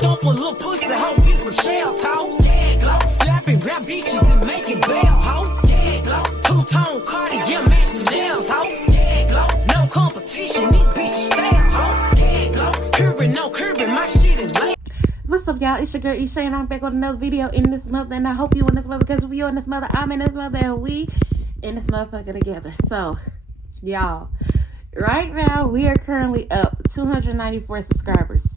Bump a little pussy, hoe, get some shell toss. Slapping rap bitches and making bail, hoe. Two-tone Cartier, match the nails, hoe. No competition, these bitches fail, hoe. Curbing, no curbing, my shit is late. What's up, y'all? It's your girl Isha, and I'm back with another video in this mother. And I hope you in this mother, because if you're in this mother, I'm in this mother, and we in this motherfucker together. So, y'all, right now we are currently up 294 subscribers.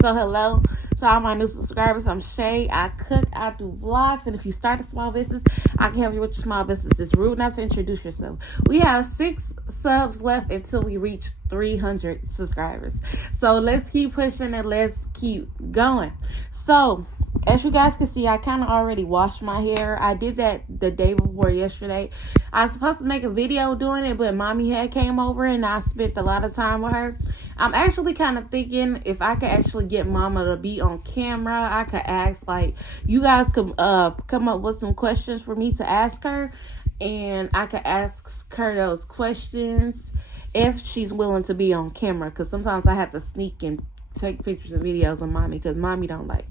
So hello to all my new subscribers. I'm Shay. I cook, I do vlogs, and if you start a small business, I can help you with your small business. It's rude not to introduce yourself. We have 6 subs left until we reach 300 subscribers. So let's keep pushing and let's keep going. So as you guys can see, I kind of already washed my hair. I did that the day before yesterday. I was supposed to make a video doing it, but mommy had came over and I spent a lot of time with her. I'm actually kind of thinking if I could actually get mama to be on camera, I could ask, like, you guys could come up with some questions for me to ask her, and I could ask her those questions if she's willing to be on camera, because sometimes I have to sneak and take pictures and videos of mommy, because mommy don't like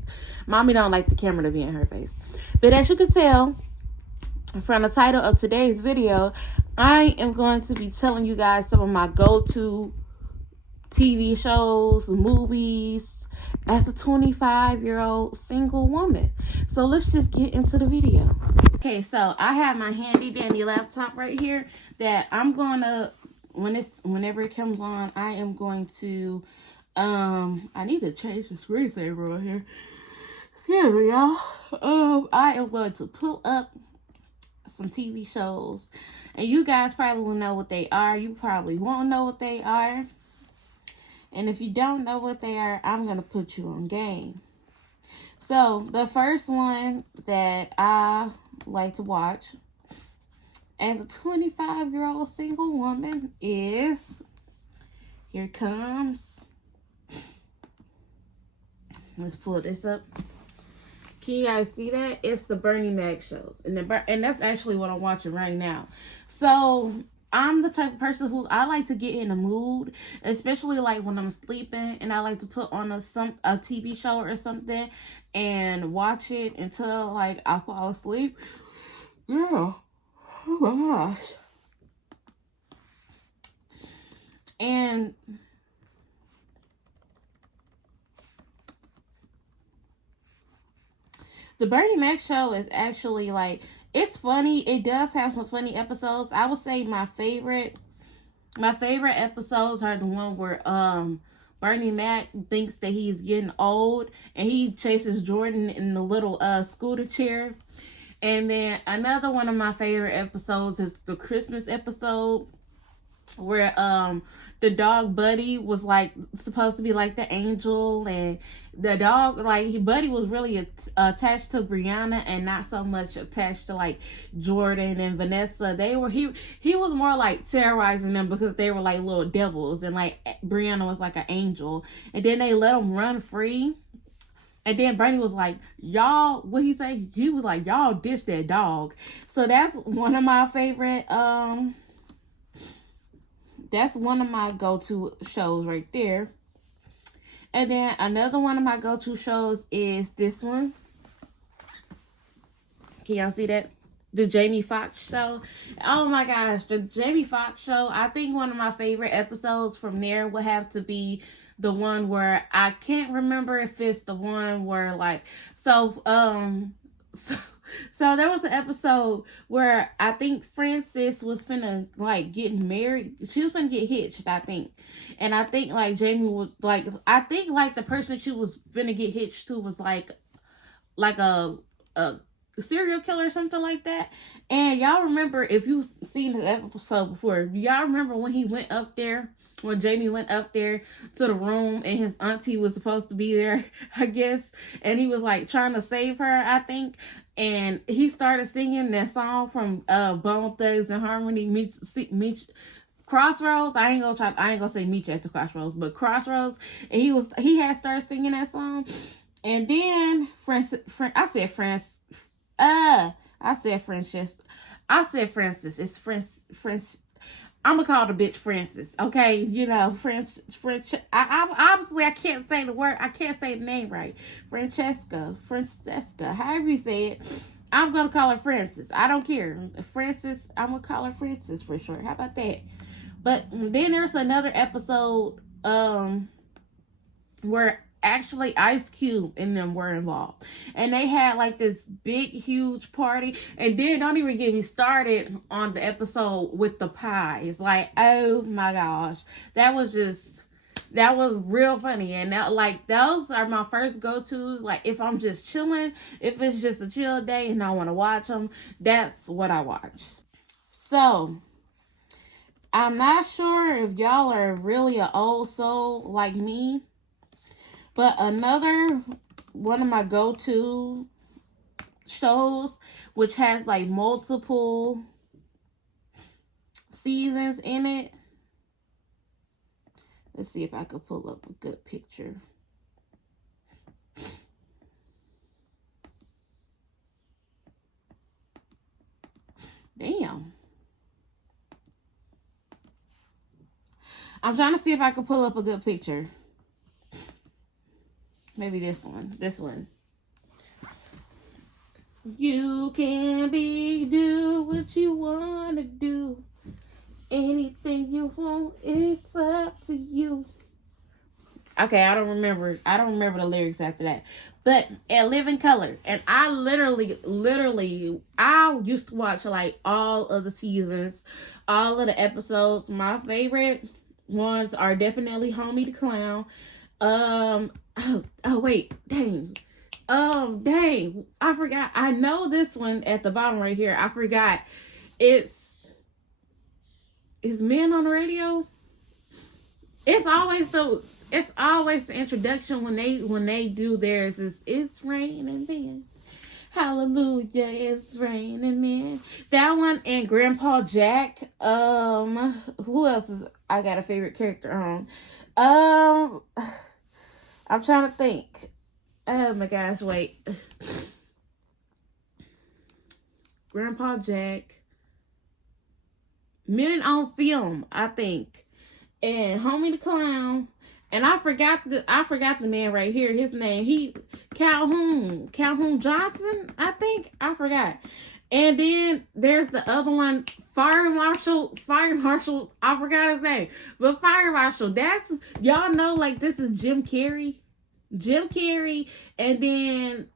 the camera to be in her face. But as you can tell from the title of today's video, I am going to be telling you guys some of my go-to TV shows, movies, as a 25-year-old single woman. So let's just get into the video. Okay, so I have my handy dandy laptop right here that I'm gonna, whenever it comes on, I am going to I need to change the screensaver right here. Here we go. I am going to pull up some TV shows, and you guys probably will know what they are. You probably won't know what they are. And if you don't know what they are, I'm going to put you on game. So, the first one that I like to watch as a 25-year-old single woman is, here it comes. Let's pull this up. Can you guys see that? It's the Bernie Mac show. And that's actually what I'm watching right now. So, I'm the type of person who I like to get in a mood, especially like when I'm sleeping, and I like to put on a TV show or something and watch it until like I fall asleep. Yeah. Oh my gosh. And the Bernie Mac show is actually like, it's funny. It does have some funny episodes. I would say my favorite episodes are the one where Bernie Mac thinks that he's getting old and he chases Jordan in the little scooter chair. And then another one of my favorite episodes is the Christmas episode, where the dog Buddy was like supposed to be like the angel, and the dog, like, Buddy was really attached to Brianna and not so much attached to like Jordan and Vanessa. He was more like terrorizing them because they were like little devils, and like Brianna was like an angel. And then they let him run free. And then Bernie was like, y'all, what he say? He was like, y'all ditch that dog. So that's one of my favorite that's one of my go-to shows right there. And then another one of my go-to shows is this one. Can y'all see that? The Jamie Foxx show. Oh my gosh, the Jamie Foxx show. I think one of my favorite episodes from there would have to be the one where, I can't remember if it's the one where like, so there was an episode where I think Frances was finna like getting married. She was finna get hitched, I think. And I think like Jamie was like, I think like the person she was finna get hitched to was like a serial killer or something like that. And y'all remember, if you've seen this episode before, y'all remember when Jamie went up there to the room and his auntie was supposed to be there, I guess, and he was like trying to save her, I think, and he started singing that song from Bone Thugs and Harmony, Crossroads. I ain't gonna say Meet You at the Crossroads, but Crossroads. And he had started singing that song, and then I said Frances. It's I'm gonna call the bitch Francis, okay? You know, French. Obviously, I can't say the word. I can't say the name right. Francesca, however you say it. I'm gonna call her Francis. I don't care. Francis. I'm gonna call her Francis for sure. How about that? But then there's another episode, where actually Ice Cube and them were involved, and they had like this big huge party. And then don't even get me started on the episode with the pies. Like, oh my gosh, that was real funny. And that, like, those are my first go-to's. Like, if I'm just chilling, if it's just a chill day and I want to watch them, that's what I watch. So I'm not sure if y'all are really an old soul like me, but another one of my go-to shows, which has like multiple seasons in it. Let's see if I could pull up a good picture. Damn. I'm trying to see if I can pull up a good picture. Maybe this one. You can do what you want to do. Anything you want, it's up to you. Okay, I don't remember the lyrics after that. But at Living Color, and I literally, I used to watch like all of the seasons, all of the episodes. My favorite ones are definitely Homie the Clown. Wait, dang, I forgot. I know this one at the bottom right here. I forgot. It's Men on the Radio. It's always the introduction when they do theirs is It's Raining Men. Hallelujah, it's raining men. That one and Grandpa Jack. Who else is I got a favorite character on? I'm trying to think. Oh my gosh, wait. Grandpa Jack. Men on Film, I think. And Homie the Clown. And I forgot the man right here. His name, Calhoun Johnson, I think. I forgot. And then there's the other one, Fire Marshal. I forgot his name, but Fire Marshal. That's, y'all know, like, this is Jim Carrey. And then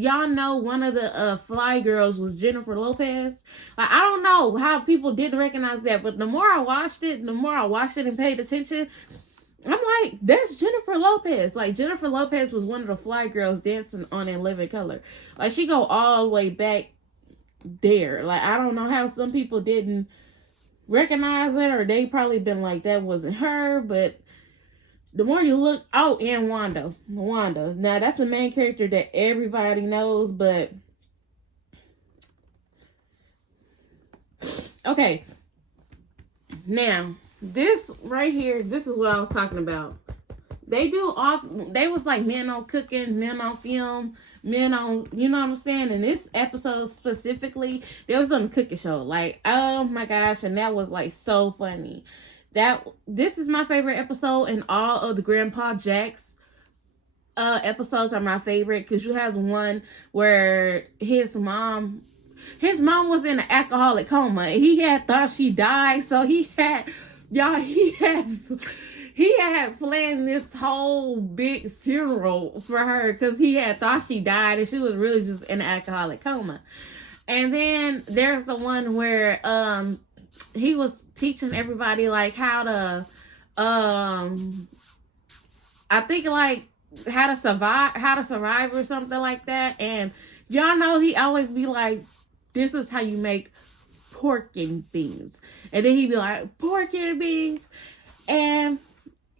y'all know one of the Fly Girls was Jennifer Lopez. Like, I don't know how people didn't recognize that, but the more I watched it and paid attention, I'm like, that's Jennifer Lopez. Like, Jennifer Lopez was one of the Fly Girls dancing on In Living Color. Like, she go all the way back there. Like, I don't know how some people didn't recognize it, or they probably been like, that wasn't her. But the more you look, and Wanda. Now, that's the main character that everybody knows, but okay. Now, this right here, this is what I was talking about. They was like Men on Cooking, Men on Film, Men on, you know what I'm saying? In this episode specifically, they was on the cooking show. Like, oh my gosh, and that was like so funny. This is my favorite episode, and all of the Grandpa Jack's episodes are my favorite, because you have the one where his mom was in an alcoholic coma, and he had thought she died, so he had planned this whole big funeral for her, because he had thought she died and she was really just in an alcoholic coma. And then there's the one where he was teaching everybody like how to I think like how to survive or something like that. And y'all know he always be like, this is how you make pork and beans. And then he'd be like, pork and beans. And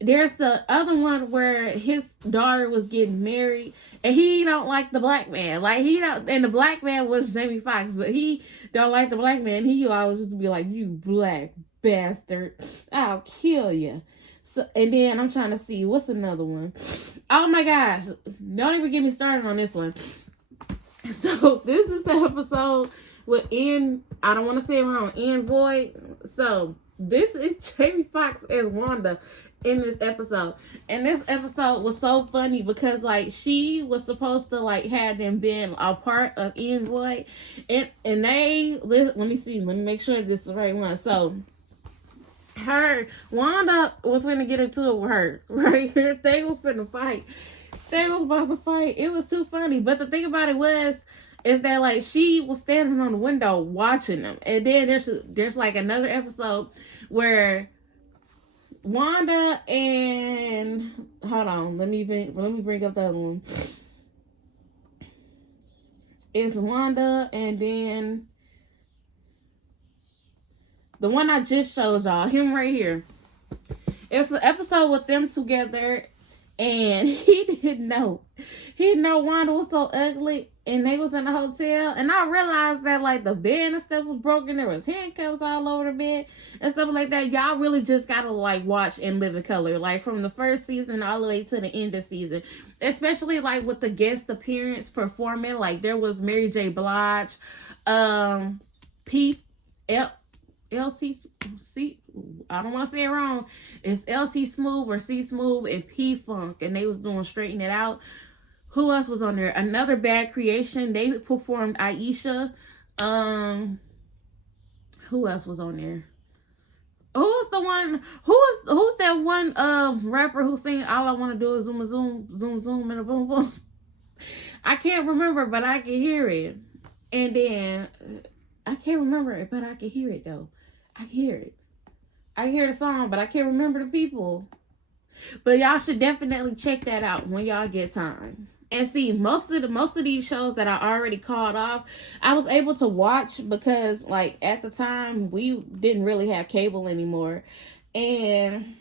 there's the other one where his daughter was getting married, and he don't like the black man. Like, and the black man was Jamie Foxx, but he don't like the black man. He always used to be like, you black bastard, I'll kill you. So, and then I'm trying to see, what's another one? Oh my gosh, don't even get me started on this one. So this is the episode with I don't want to say it wrong, Voight. So this is Jamie Foxx as Wanda in this episode. And this episode was so funny because like she was supposed to like have them been a part of Envoy, and they let me see, let me make sure this is the right one. So Wanda was gonna get into it with her right here. They was finna fight. They was about to fight. It was too funny. But the thing about it is that like she was standing on the window watching them, and then there's like another episode where Wanda and hold on, let me bring up the other one. It's Wanda and then the one I just showed y'all, him right here. It's an episode with them together, and he didn't know Wanda was so ugly, and they was in the hotel, and I realized that like the bed and stuff was broken. There was handcuffs all over the bed and stuff like that. Y'all really just gotta like watch and live in color, like from the first season all the way to the end of season, especially like with the guest appearance performing. Like there was Mary J. Blige, LC, I don't want to say it wrong. It's LC Smooth or C Smooth and P Funk, and they was doing Straighten It Out. Who else was on there? Another Bad Creation. They performed Aisha. Who else was on there? Who's the one? Who's that one rapper who sing All I Want to Do Is Zoom a Zoom Zoom Zoom and a Boom Boom? I can't remember, but I can hear it. And then I can't remember it, but I can hear it though. I can hear it. I hear the song, but I can't remember the people. But y'all should definitely check that out when y'all get time. And see, most of these shows that I already called off, I was able to watch because like at the time we didn't really have cable anymore. And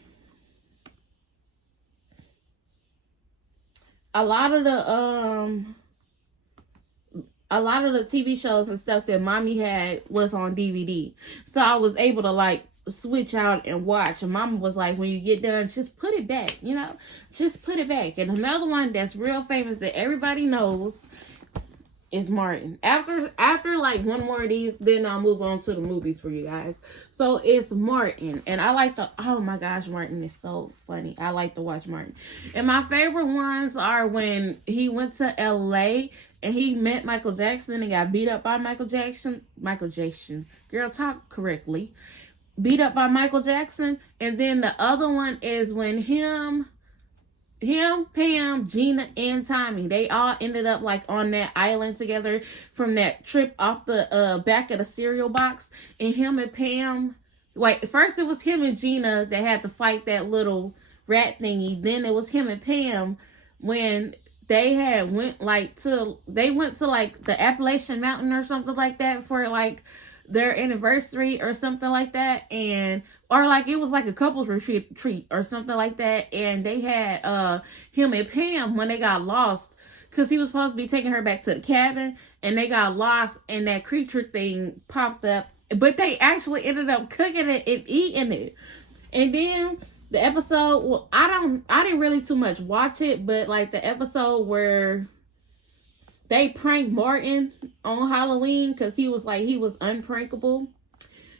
a lot of the TV shows and stuff that mommy had was on DVD. So I was able to like switch out and watch. And mama was like, when you get done, just put it back, just put it back. And another one that's real famous that everybody knows is Martin. After like one more of these, then I'll move on to the movies for you guys. So it's Martin. And I like oh my gosh, Martin is so funny. I like to watch Martin. And my favorite ones are when he went to LA and he met Michael Jackson and got beat up by Michael Jackson. Girl, talk correctly. Beat up by Michael Jackson. And then the other one is when him, Pam, Gina, and Tommy, they all ended up like on that island together from that trip off the back of the cereal box. And him and Pam, first it was him and Gina that had to fight that little rat thingy. Then it was him and Pam when they went to the Appalachian Mountain or something like that for like their anniversary or something like that, or like it was like a couples retreat or something like that, and they had him and Pam when they got lost because he was supposed to be taking her back to the cabin, and they got lost and that creature thing popped up, but they actually ended up cooking it and eating it. And then the episode, well, I didn't really too much watch it, but like the episode where they pranked Martin on Halloween because he was unprankable.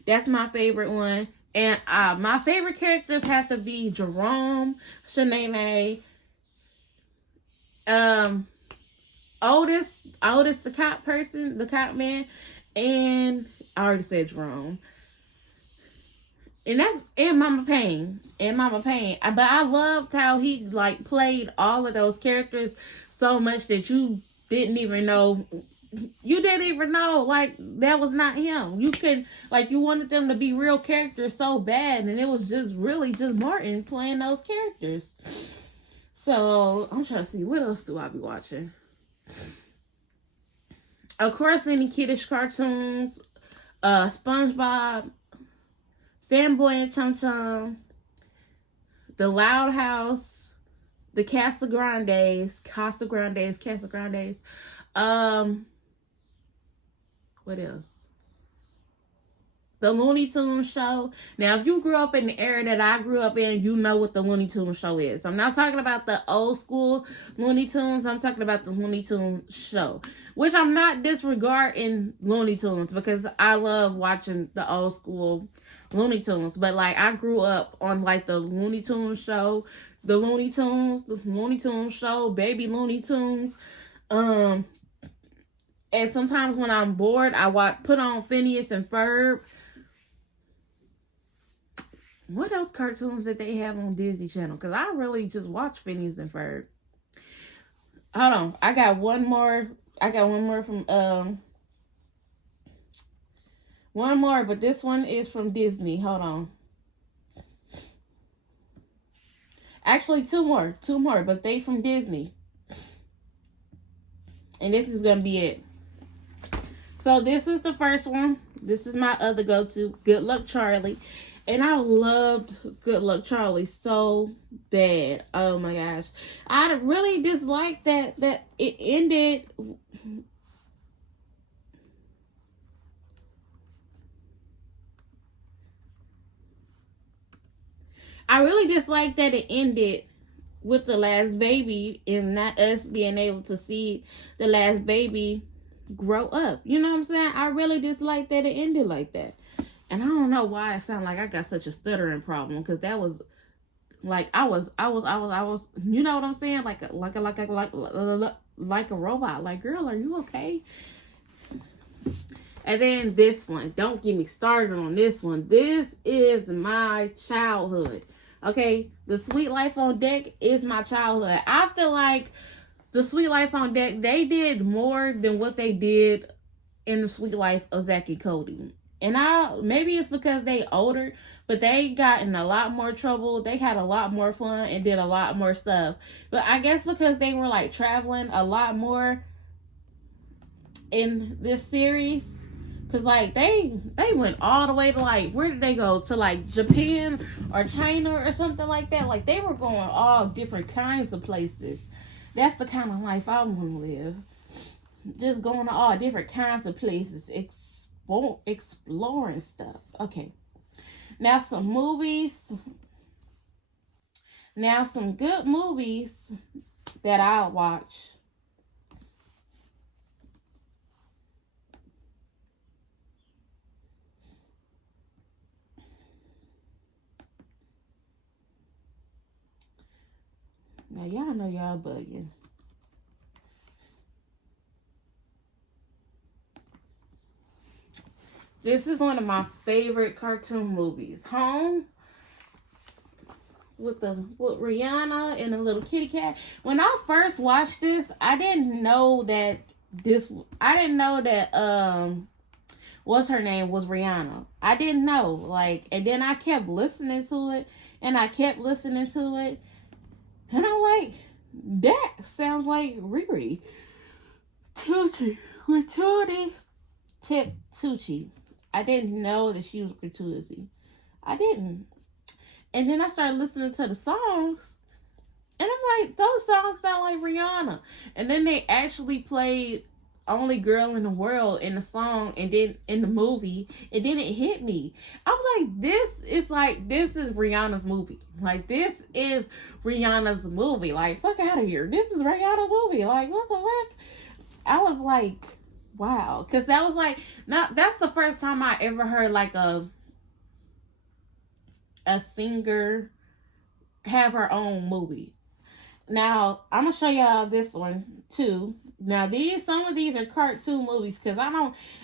That's my favorite one. And my favorite characters have to be Jerome, Shanae, Otis, the cop man, and I already said Jerome. And Mama Payne. But I loved how he like played all of those characters so much that you didn't even know like that was not him. You could like you wanted them to be real characters so bad, and it was just really just Martin playing those characters. So I'm trying to see what else do I be watching. Of course, any kiddish cartoons, SpongeBob, Fanboy and Chum Chum, The Loud House, the Casa Grandes. What else? The Looney Tunes show. Now, if you grew up in the era that I grew up in, you know what the Looney Tunes show is. I'm not talking about the old school Looney Tunes. I'm talking about the Looney Tunes show. Which I'm not disregarding Looney Tunes because I love watching the old school Looney Tunes. But, like, I grew up on, like, the Looney Tunes show, the Looney Tunes show, Baby Looney Tunes. And sometimes when I'm bored, I put on Phineas and Ferb. What else cartoons that they have on Disney Channel? Because I really just watch Phineas and Ferb. Hold on. I got one more from, one more, but this one is from Disney. Hold on. Actually, two more, but they from Disney. And this is going to be it. So this is the first one. This is my other go-to, Good Luck Charlie. And I loved Good Luck Charlie so bad. Oh my gosh. I really disliked that it ended. I really disliked that it ended with the last baby and not us being able to see the last baby grow up. You know what I'm saying? I really disliked that it ended like that. And I don't know why it sounded like I got such a stuttering problem, because that was like I was you know what I'm saying, like a robot. Like, girl, are you okay? And then this one, don't get me started on this one. This is my childhood. Okay, The Sweet Life on Deck is my childhood. I feel like The Sweet Life on Deck, they did more than what they did in The Sweet Life of Zack and Cody. And maybe it's because they older, but they got in a lot more trouble. They had a lot more fun and did a lot more stuff. But I guess because they were like traveling a lot more in this series, because like they went all the way to, like, where did they go? To like Japan or China or something like that. Like, they were going all different kinds of places. That's the kind of life I want to live. Just going to all different kinds of places, exploring stuff. Okay. Now some movies. Now some good movies that I'll watch. Now y'all know y'all bugging. This is one of my favorite cartoon movies. Home, with Rihanna and the little kitty cat. When I first watched this, I didn't know that what's her name was Rihanna. I didn't know. Like, and then I kept listening to it, and I kept listening to it, and I'm like, that sounds like Riri. Tucci. I didn't know that she was gratuity. I didn't. And then I started listening to the songs, and I'm like, those songs sound like Rihanna. And then they actually played Only Girl in the World in the song, and then in the movie, and then it hit me. I was like, this is Rihanna's movie. Like, this is Rihanna's movie. Like, fuck out of here. This is Rihanna's movie. Like, what the fuck? I was like, wow. Because that was like, that's the first time I ever heard like a singer have her own movie. Now, I'm going to show y'all this one too. Now, some of these are cartoon movies, because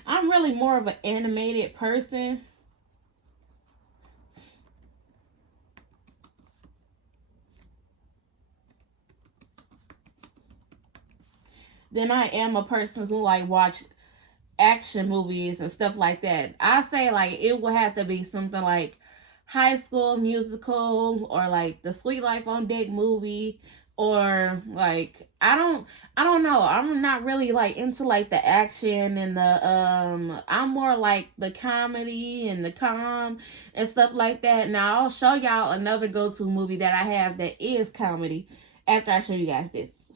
I'm really more of an animated person. Then I am a person who like watch action movies and stuff like that. I say like it will have to be something like High School Musical, or like the Sweet Life on Deck movie, or like I don't know. I'm not really like into like the action and the I'm more like the comedy and the calm and stuff like that. Now I'll show y'all another go-to movie that I have that is comedy after I show you guys this,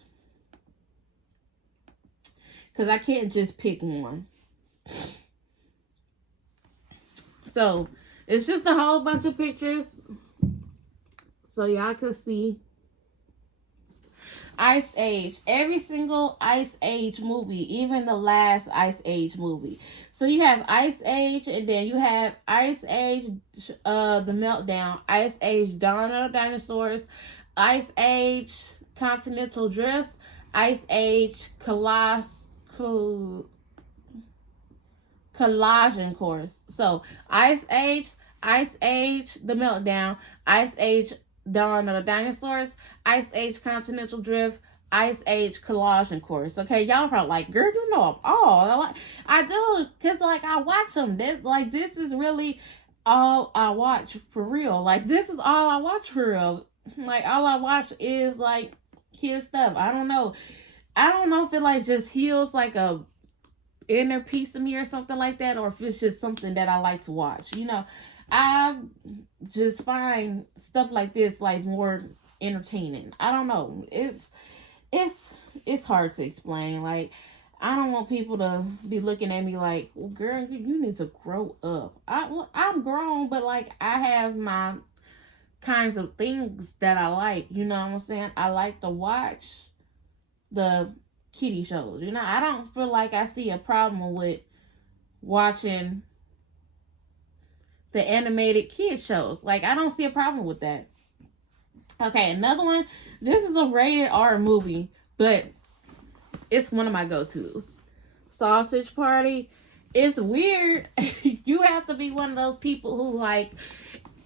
because I can't just pick one. So it's just a whole bunch of pictures so y'all can see. Ice Age, every single Ice Age movie, even the last Ice Age movie. So you have Ice Age, and then you have Ice Age, The Meltdown, Ice Age, Dawn of the Dinosaurs, Ice Age, Continental Drift, Ice Age, Collagen Course. So Ice Age, The Meltdown, Ice Age, Dawn of the Dinosaurs, Ice Age, Continental Drift, Ice Age, Collagen Course. Okay, y'all probably like, girl, you know them all. I do, cause like I watch them. This is really all I watch for real. Like this is all I watch for real. Like all I watch is like kid stuff. I don't know if it like just heals like a inner piece of me or something like that, or if it's just something that I like to watch. You know, I just find stuff like this like more entertaining. I don't know. It's hard to explain. Like I don't want people to be looking at me like, well, girl, you need to grow up. I'm grown, but like I have my kinds of things that I like. You know what I'm saying? I like to watch the kiddie shows. You know, I don't feel like I see a problem with watching the animated kid shows. Like I don't see a problem with that. Okay, another one. This is a rated R movie, but it's one of my go-tos. Sausage Party. It's weird. You have to be one of those people who like,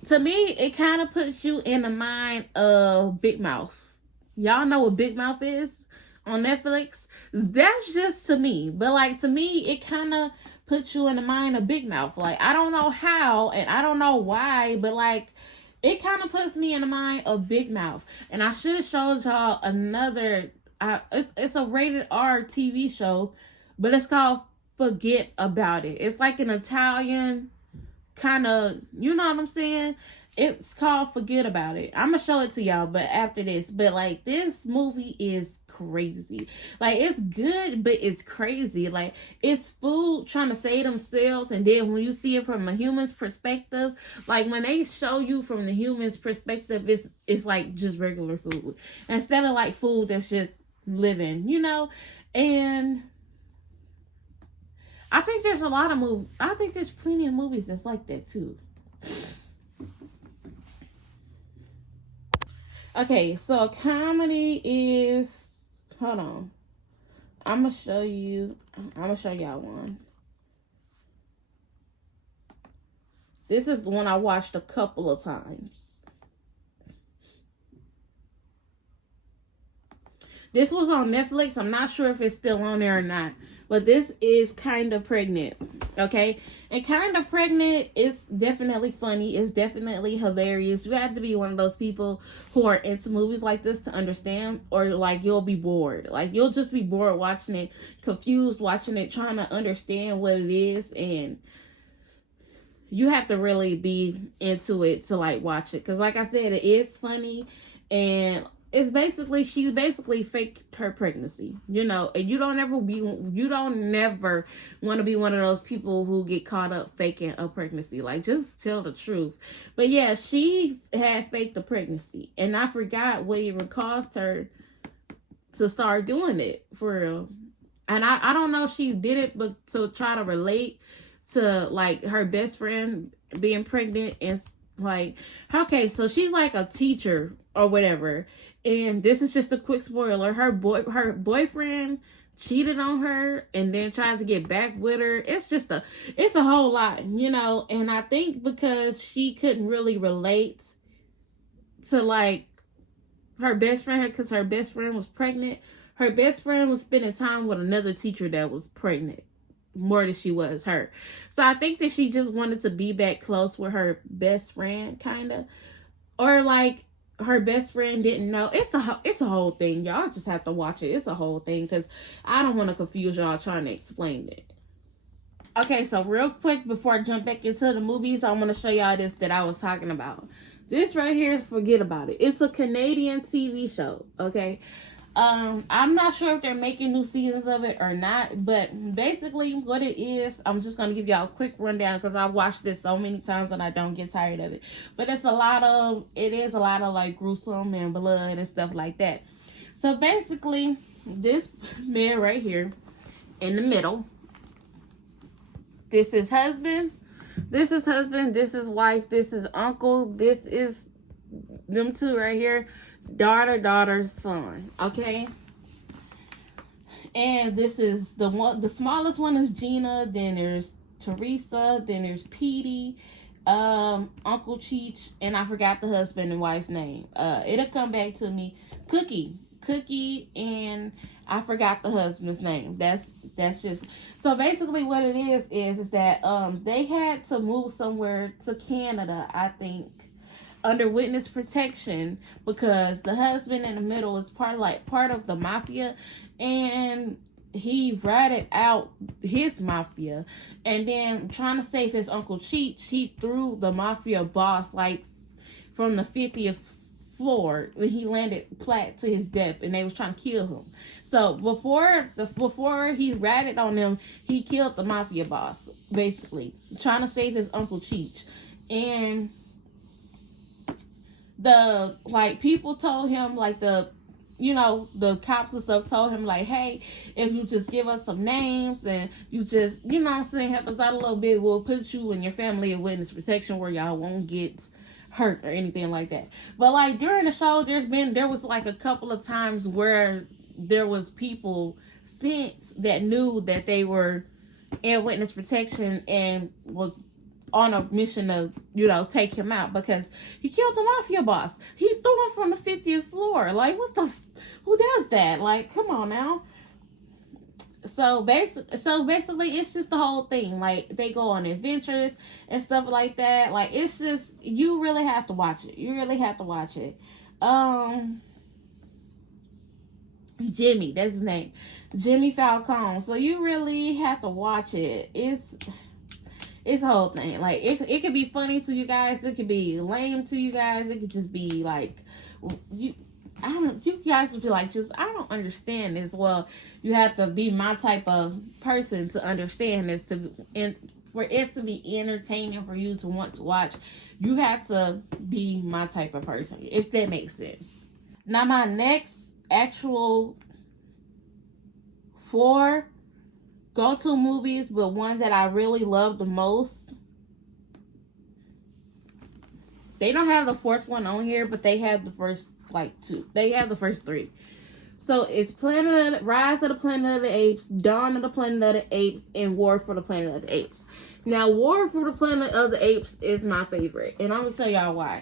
to me, it kind of puts you in the mind of Big Mouth. Y'all know what Big Mouth is on Netflix? That's just to me. But like to me, it kind of puts you in the mind of Big Mouth. Like I don't know how and I don't know why, but like it kind of puts me in the mind of Big Mouth. And I should have showed y'all another. It's a rated R TV show, but it's called Forget About It. It's like an Italian kind of, you know what I'm saying? It's called Forget About It. I'm gonna show it to y'all, but after this. But like this movie is crazy. Like it's good, but it's crazy. Like it's food trying to save themselves, and then when you see it from a human's perspective, like when they show you from the human's perspective, it's like just regular food instead of like food that's just living, you know. And I think there's a lot of movies. I think there's plenty of movies that's like that too. Okay, so a comedy is, hold on. I'm gonna show y'all one. This is one I watched a couple of times. This was on Netflix. I'm not sure if it's still on there or not. But this is Kinda Pregnant, okay? And Kinda Pregnant is definitely funny. It's definitely hilarious. You have to be one of those people who are into movies like this to understand, or like you'll be bored. Like you'll just be bored watching it, confused watching it, trying to understand what it is, and you have to really be into it to like watch it. Because like I said, it is funny, and she basically faked her pregnancy, you know, and you don't never want to be one of those people who get caught up faking a pregnancy. Like, just tell the truth. But yeah, she had faked the pregnancy, and I forgot what even caused her to start doing it for real. And I don't know if she did it, but to try to relate to like her best friend being pregnant, and like, okay, so she's like a teacher or whatever, and this is just a quick spoiler. Her boyfriend cheated on her and then tried to get back with her. It's a whole lot, you know. And I think because she couldn't really relate to like her best friend, because her best friend was pregnant. Her best friend was spending time with another teacher that was pregnant more than she was her. So I think that she just wanted to be back close with her best friend, kind of. Or like her best friend didn't know. It's a whole thing. Y'all just have to watch it. It's a whole thing, because I don't want to confuse y'all trying to explain it. Okay, so real quick before I jump back into the movies, I want to show y'all this that I was talking about. This right here is Forget About It. It's a Canadian TV show, okay? I'm not sure if they're making new seasons of it or not, but basically what it is, I'm just gonna give y'all a quick rundown because I've watched this so many times and I don't get tired of it. But it is a lot of like gruesome and blood and stuff like that. So basically, this man right here in the middle, this is husband, this is wife, this is uncle, this is them two right here, daughter, son. Okay. And this is the smallest one is Gina, then there's Teresa, then there's Petey, Uncle Cheech, and I forgot the husband and wife's name. It'll come back to me. Cookie, and I forgot the husband's name. That's just, so basically what it is that they had to move somewhere to Canada, I think, under witness protection, because the husband in the middle is part of the mafia, and he ratted out his mafia, and then trying to save his Uncle Cheech, he threw the mafia boss like from the 50th floor when he landed flat to his death, and they was trying to kill him. So before he ratted on them, he killed the mafia boss, basically trying to save his Uncle Cheech. And the people told him, like, the cops and stuff told him, like, hey, if you just give us some names and you just, you know what I'm saying, help us out a little bit, we'll put you and your family in witness protection where y'all won't get hurt or anything like that. But like during the show, there was like a couple of times where there was people since that knew that they were in witness protection and was on a mission to, take him out, because he killed the mafia boss. He threw him from the 50th floor. Like, who does that? Like, come on now. So basically, it's just the whole thing. Like, they go on adventures and stuff like that. Like, it's just, you really have to watch it. You really have to watch it. Jimmy, that's his name. Jimmy Falcone. So you really have to watch it. It's a whole thing. Like, it could be funny to you guys. It could be lame to you guys. It could just be like, you guys would be like, I don't understand this. Well, you have to be my type of person to understand this. And for it to be entertaining for you to want to watch, you have to be my type of person, if that makes sense. Now, my next actual 4 go-to movies, but one that I really love the most. They don't have the 4th one on here, but they have the first 2. They have the first 3. So it's Rise of the Planet of the Apes, Dawn of the Planet of the Apes, and War for the Planet of the Apes. Now, War for the Planet of the Apes is my favorite, and I'm gonna tell y'all why.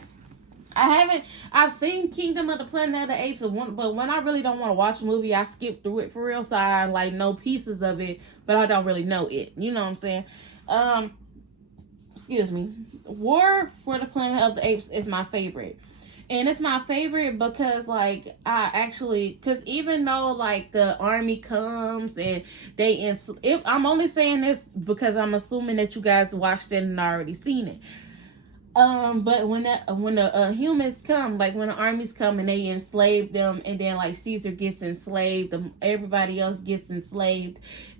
I've seen Kingdom of the Planet of the Apes, but when I really don't want to watch a movie, I skip through it for real, so I know pieces of it, but I don't really know it. You know what I'm saying? Excuse me. War for the Planet of the Apes is my favorite. And it's my favorite because, because even though, the army comes and I'm only saying this because I'm assuming that you guys watched it and already seen it. But when the humans come, when the armies come and they enslave them, and then Caesar gets enslaved, everybody else gets enslaved,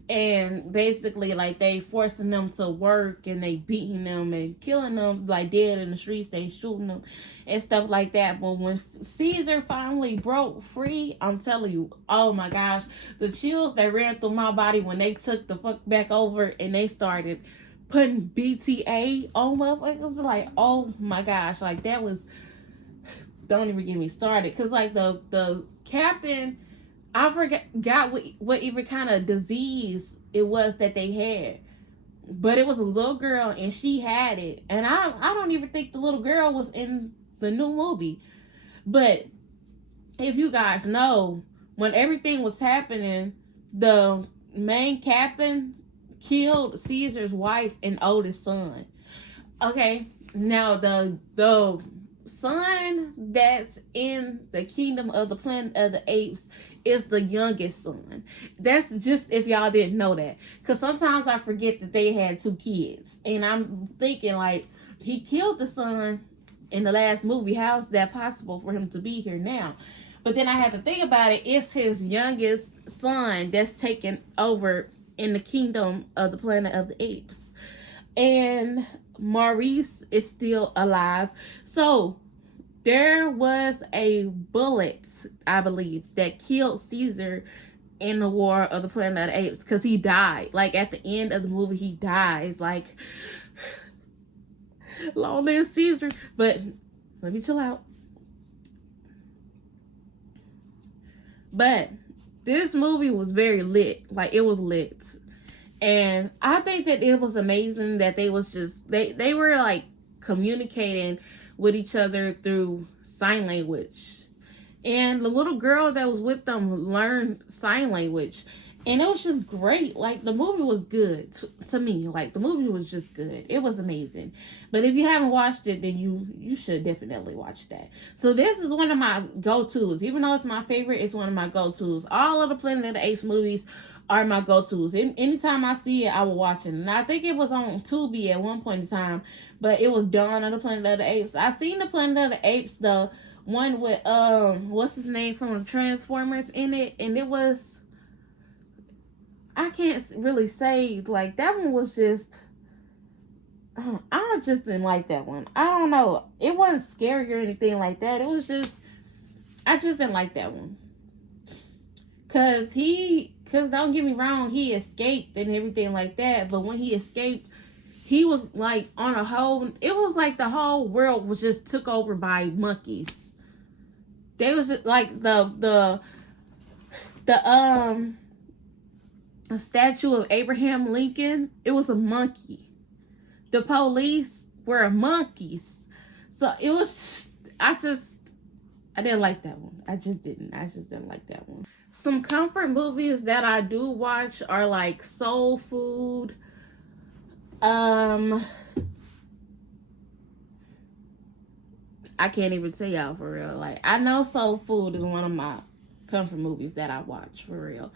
and basically they forcing them to work, and they beating them and killing them dead in the streets, they shooting them and stuff like that. But when Caesar finally broke free, I'm telling you, oh my gosh, the chills that ran through my body when they took the fuck back over and they started putting BTA on motherfuckers, oh my gosh, that was, don't even get me started, because the captain, I forgot what even kind of disease it was that they had, but it was a little girl and she had it, and I don't even think the little girl was in the new movie. But if you guys know, when everything was happening, the main captain killed Caesar's wife and oldest son. Okay, now the son that's in the Kingdom of the Planet of the Apes is the youngest son. That's just if y'all didn't know that, because sometimes I forget that they had 2 kids, and I'm thinking he killed the son in the last movie. How is that possible for him to be here now? But then I had to think about it. It's his youngest son that's taken over in the kingdom of the Planet of the Apes. And Maurice is still alive. So there was a bullet, I believe, that killed Caesar in the War of the Planet of the Apes, because he died. Like, at the end of the movie, he dies. Like, long live Caesar. But let me chill out. But this movie was very lit. Like, it was lit. And I think that it was amazing that they was just, they were like communicating with each other through sign language. And the little girl that was with them learned sign language. And it was just great. Like, the movie was good to me. Like, the movie was just good. It was amazing. But if you haven't watched it, then you should definitely watch that. So this is one of my go-tos. Even though it's my favorite, it's one of my go-tos. All of the Planet of the Apes movies are my go-tos. Anytime I see it, I will watch it. And I think it was on Tubi at one point in time. But it was Dawn of the Planet of the Apes. I seen the Planet of the Apes, the one with, what's his name from the Transformers in it. And it was... I can't really say, like, that one was just, I just didn't like that one. I don't know. It wasn't scary or anything like that. It was just, I just didn't like that one. Cause don't get me wrong, he escaped and everything like that. But when he escaped, he was like on a whole, it was like the whole world was just took over by monkeys. They was just like the statue of Abraham Lincoln, it was a monkey. The police were monkeys. So it was, I didn't like that one. I just didn't like that one. Some comfort movies that I do watch are like Soul Food. I can't even tell y'all for real. Like, I know Soul Food is one of my comfort movies that I watch for real.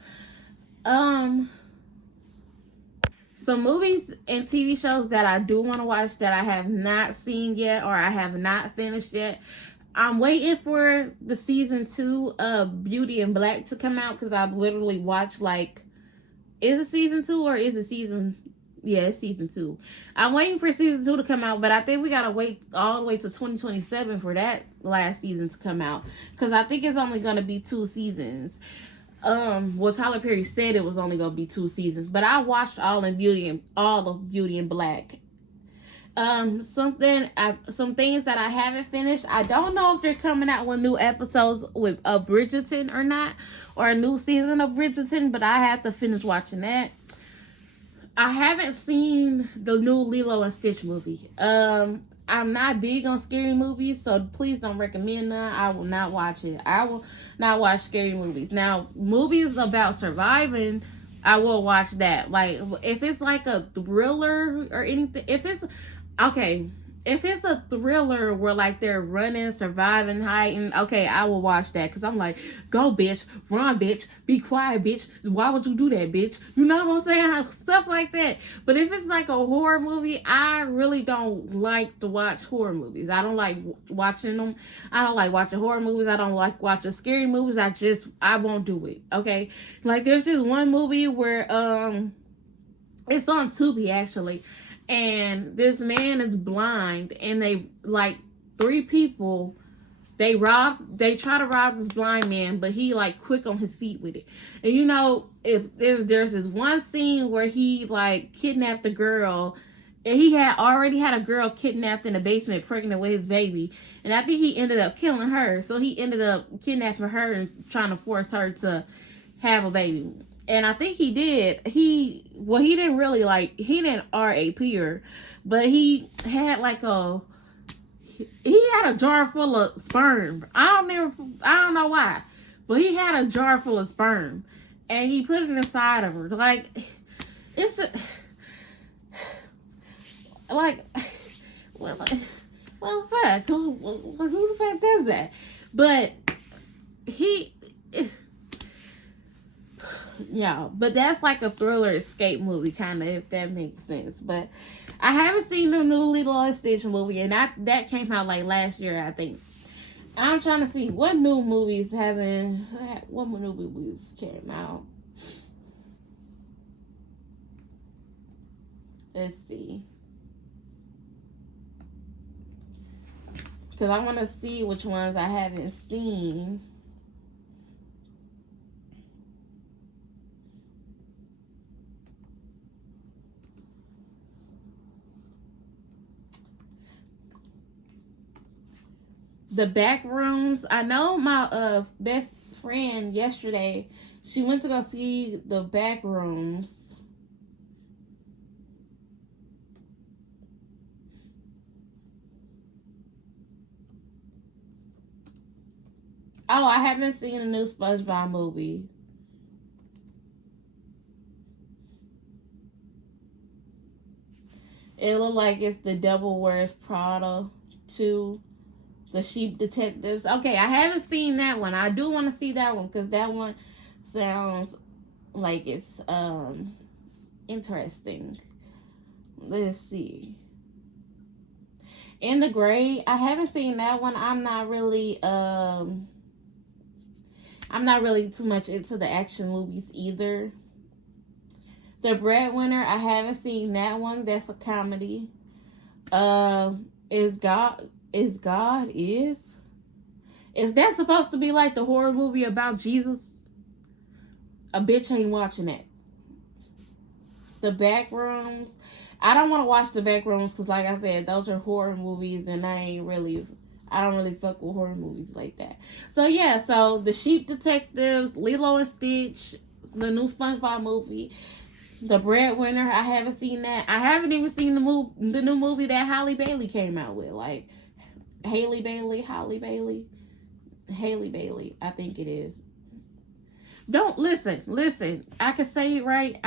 Some movies and TV shows that I do want to watch that I have not seen yet or I have not finished yet. I'm waiting for the season 2 of Beauty and Black to come out, because I've literally watched, like, is it season 2 or is it season... Yeah, it's season 2. I'm waiting for season 2 to come out, but I think we gotta wait all the way to 2027 for that last season to come out, because I think it's only gonna be 2 seasons. Well, Tyler Perry said it was only gonna be 2 seasons, but I watched all of Beauty and Black. Some things that I haven't finished. I don't know if they're coming out with new episodes with Bridgerton or not, or a new season of Bridgerton, but I have to finish watching that. I haven't seen the new Lilo and Stitch movie. I'm not big on scary movies, so please don't recommend none. I will not watch it. I will not watch scary movies. Now, movies about surviving, I will watch that. Like, if it's like a thriller or anything, if it's a thriller where like they're running, surviving, hiding, okay, I will watch that, because I'm like, go bitch, run bitch, be quiet bitch, why would you do that bitch? You know what I'm saying? Stuff like that. But if it's like a horror movie, I really don't like to watch horror movies. I don't like watching them. I don't like watching horror movies. I don't like watching scary movies. I won't do it. Okay, like there's this one movie where it's on Tubi actually. And this man is blind, and they, like, 3 people, they try to rob this blind man, but he, like, quick on his feet with it. And, you know, if there's this one scene where he, like, kidnapped a girl, and he had already had a girl kidnapped in the basement, pregnant with his baby, and I think he ended up killing her. So he ended up kidnapping her and trying to force her to have a baby. And I think he did. He didn't really, like, he didn't RAP her, but he had like he had a jar full of sperm. I don't know why, but he had a jar full of sperm, and he put it inside of her. Like, it's just, like, well, fuck, who the fuck does that? But yeah, but that's like a thriller escape movie, kind of, if that makes sense. But I haven't seen the new Lilo and Stitch movie, and that came out like last year, I think. I'm trying to see what new movies came out. Let's see. Because I want to see which ones I haven't seen. The Backrooms. I know my best friend yesterday, she went to go see The Backrooms. Oh, I haven't seen a new SpongeBob movie. It looked like it's The Devil Wears Prada 2. The Sheep Detectives. Okay, I haven't seen that one. I do want to see that one because that one sounds like it's interesting. Let's see. In the Gray, I haven't seen that one. I'm not really too much into the action movies either. The Breadwinner, I haven't seen that one. That's a comedy. Is that supposed to be like the horror movie about Jesus? A bitch ain't watching that. The Backrooms. I don't want to watch The Backrooms because, like I said, those are horror movies, and I don't really fuck with horror movies like that. So yeah, so The Sheep Detectives, Lilo and Stitch, the new SpongeBob movie, The Breadwinner. I haven't seen that. I haven't even seen the new movie that Halle Bailey came out with, like Halle Bailey, I think it is. Don't listen. I can say it right.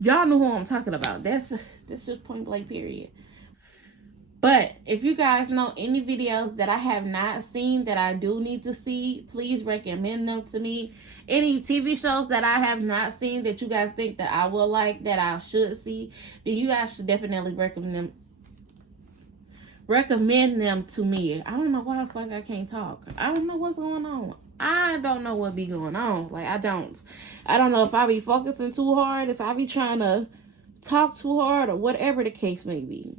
Y'all know who I'm talking about. That's just point blank period. But if you guys know any videos that I have not seen that I do need to see, please recommend them to me. Any TV shows that I have not seen that you guys think that I will like, that I should see, then you guys should definitely recommend them to me. I don't know why the fuck I can't talk. I don't know what's going on. I don't know what be going on. Like, I don't know if I be focusing too hard, if I be trying to talk too hard, or whatever the case may be.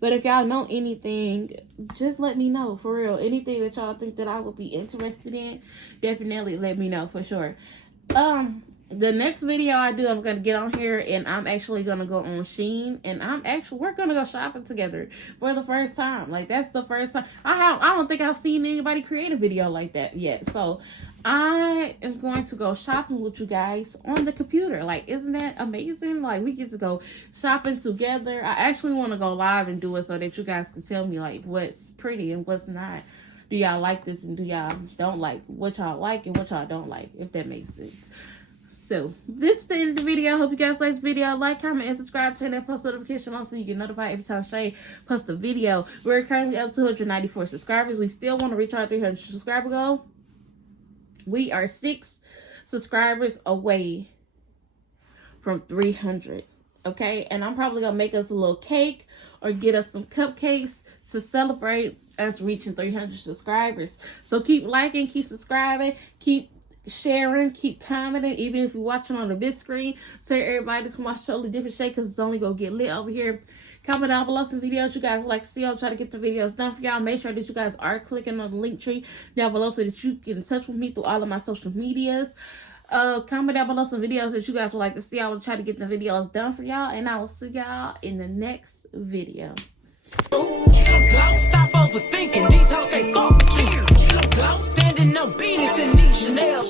But if y'all know anything, just let me know, for real. Anything that y'all think that I would be interested in, definitely let me know, for sure. The next video I do, I'm going to get on here, and I'm actually going to go on Shein, and we're going to go shopping together for the first time. Like, that's the first time. I don't think I've seen anybody create a video like that yet. So, I am going to go shopping with you guys on the computer. Like, isn't that amazing? Like, we get to go shopping together. I actually want to go live and do it so that you guys can tell me, like, what's pretty and what's not. Do y'all like this and do y'all don't like? What y'all like and what y'all don't like, if that makes sense. So, this is the end of the video. I hope you guys liked the video. Like, comment, and subscribe. Turn that post notification on so you get notified every time Shay posts a video. We're currently up to 294 subscribers. We still want to reach our 300 subscriber goal. We are 6 subscribers away from 300. Okay? And I'm probably going to make us a little cake or get us some cupcakes to celebrate us reaching 300 subscribers. So, keep liking, keep subscribing, keep sharing, keep commenting, even if you're watching on the big screen. Tell everybody to come watch Totally Different Shay, because it's only gonna get lit over here. Comment down below some videos you guys would like to see. I'll try to get the videos done for y'all. Make sure that you guys are clicking on the link tree down below so that you get in touch with me through all of my social medias. Comment down below some videos that you guys would like to see. I will try to get the videos done for y'all, and I will see y'all in the next video. Stop overthinking. These hoes can't fuck with you. Standing on business and these Chanel.